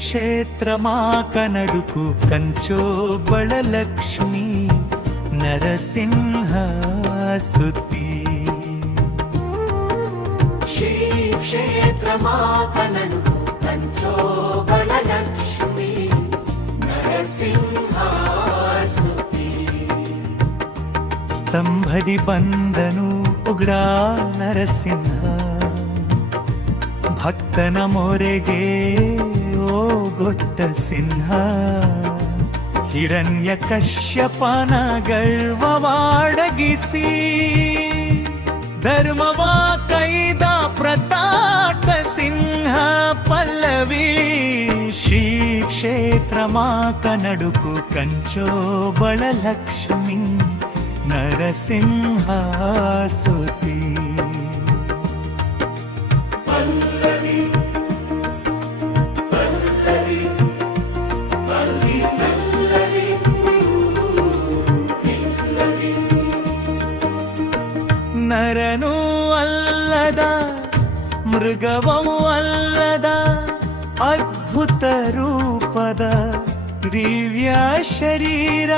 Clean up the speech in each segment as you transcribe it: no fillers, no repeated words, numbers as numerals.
ಕ್ಷೇತ್ರಮಾ ಕನಡುಕು ಕಂಚೋಬಳಲಕ್ಷ್ಮಿ ನರಸಿಂಹ ಸುತಿ ಶ್ರೀ ಕ್ಷೇತ್ರಮಾ ಕನಡುಕು ಕಂಚೋಬಳಲಕ್ಷ್ಮಿ ನರಸಿಂಹ ಸ್ತುತಿ ಸ್ತಂಭದಿ ಬಂದನು ಉಗ್ರ ನರಸಿಂಹ ಭಕ್ತನ ಮೊರೆಗೆ ಓ ಗೊಟ್ಟ ಸಿಂಹ ಹಿರಣ್ಯ ಕಶ್ಯಪನ ಗರ್ವವಾಡಗಿಸಿ ಧರ್ಮವ ಕೈದ ಪ್ರತಾಟ ಸಿಂಹ ಪಲ್ಲವಿ ಶ್ರೀ ಕ್ಷೇತ್ರಮಾ ಕನಡುಕು ಕಂಚೋಬಳಲಕ್ಷ್ಮಿ ನರಸಿಂಹ ಸುತಿ ನರನೂ ಅಲ್ಲದ ಮೃಗವೂ ಅಲ್ಲದ ಅದ್ಭುತ ರೂಪದ ದಿವ್ಯ ಶರೀರ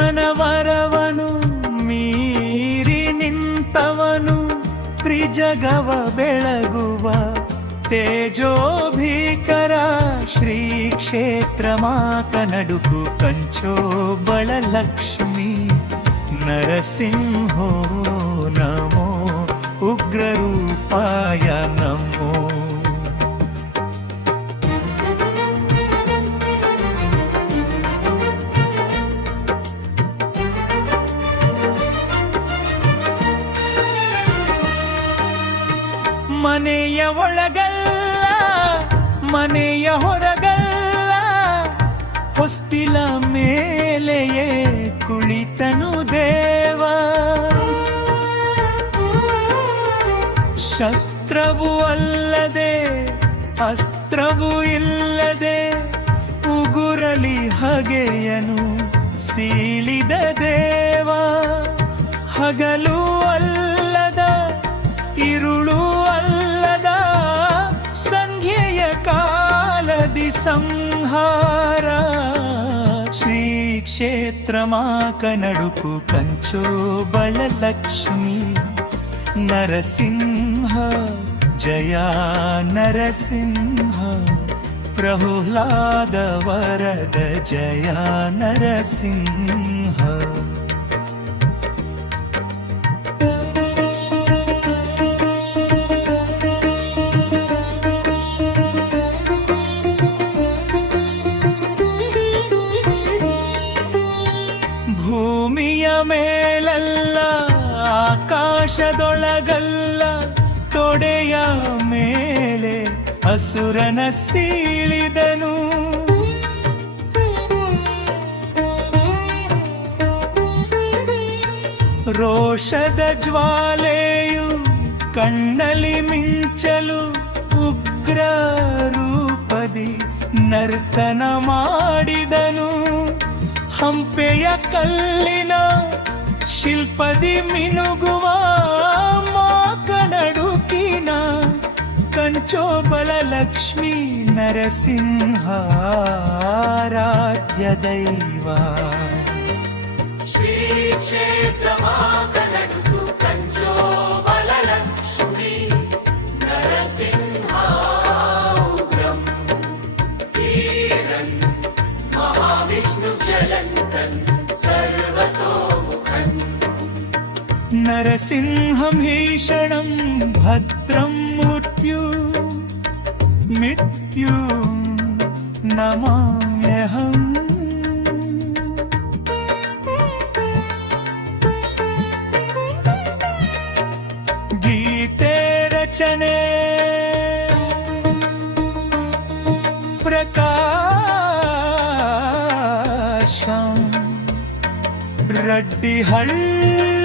ನನ್ಹನವರವನು ಮೀರಿ ನಿಂತವನು ತ್ರಿಜಗವ ಬೆಳಗುವ ತೇಜೋಭೀಕರ ಶ್ರೀ ಕ್ಷೇತ್ರಮಾ ಕನಡುಕು ಕಂಚೋಬಳಲಕ್ಷ್ಮಿ ನರಸಿಂಹೋ ನಮೋ ಉಗ್ರರೂಪಾಯ ನಮೋ ಮನೆಯ ಒಳಗಲ್ಲ ಮನೆಯ ಹೊರಗಲ್ಲ ಹೊಸ್ತಿಲ ಮೇಲೆಯೇ ಕುಳಿತನು ದೇವ ಶಸ್ತ್ರವೂ ಅಲ್ಲದೆ ಅಸ್ತ್ರವೂ ಇಲ್ಲದೆ ಉಗುರಲಿ ಹಗೆಯನು ಸೀಳಿದ ದೇವ ಹಗಲು ಅಲ್ಲದ ಇರುಳು ಅಲ್ಲದ ಸಂಧ್ಯೆಯ ಕಾಲದಿ ಸಂಹಾರ ಶ್ರೀ ಕ್ಷೇತ್ರಮಾ ಕನಡುಕು ಕಂಚೋಬಳಲಕ್ಷ್ಮಿ ನರಸಿಂಹ ಜಯ ನರಸಿಂಹ ಪ್ರಹ್ಲಾದ ವರದ ಜಯ ನರಸಿಂಹ ಭೂಮಿಯ ಮೇಲಲ್ಲ ಆಕಾಶದೊಳಗಲ್ಲ ತೊಡೆಯ ಮೇಲೆ ಅಸುರನ ಸೀಳಿದನು ರೋಷದ ಜ್ವಾಲೆಯು ಕಣ್ಣಲ್ಲಿ ಮಿಂಚಲು ಉಗ್ರ ರೂಪದಿ ನರ್ತನ ಮಾಡಿದನು ಹಂಪೆಯ ಕಲ್ಲಿನ ಶಿಲ್ಪದಿ ಮಿನುಗುವ ಕನಡುಕಿನ ಕಂಚೋಬಳಲಕ್ಷ್ಮಿ ನರಸಿಂಹಾರಾಧ್ಯ ದೈವ ಶ್ರೀ ಕ್ಷೇತ್ರಮಾ ಕನಡುಕು ಕಂಚೋಬಳಲಕ್ಷ್ಮಿ ನರಸಿಂಹ ಉಗ್ರಂ ಧೀರನ್ ಮಹಾವಿಷ್ಣು ಚಲಂತನ್ ಸರ್ವತೋಮುಖನ್ ನರಸಿಂಹಂ ಭೀಷಣಂ ಭದ್ರಂ ಮೃತ್ಯು ನಮಾಮ್ಯಹಂ ಗೀತೆ ರಚನೆ ಪ್ರಕಾಶಂ ರಡ್ಡಿಹಳ್ಳಿ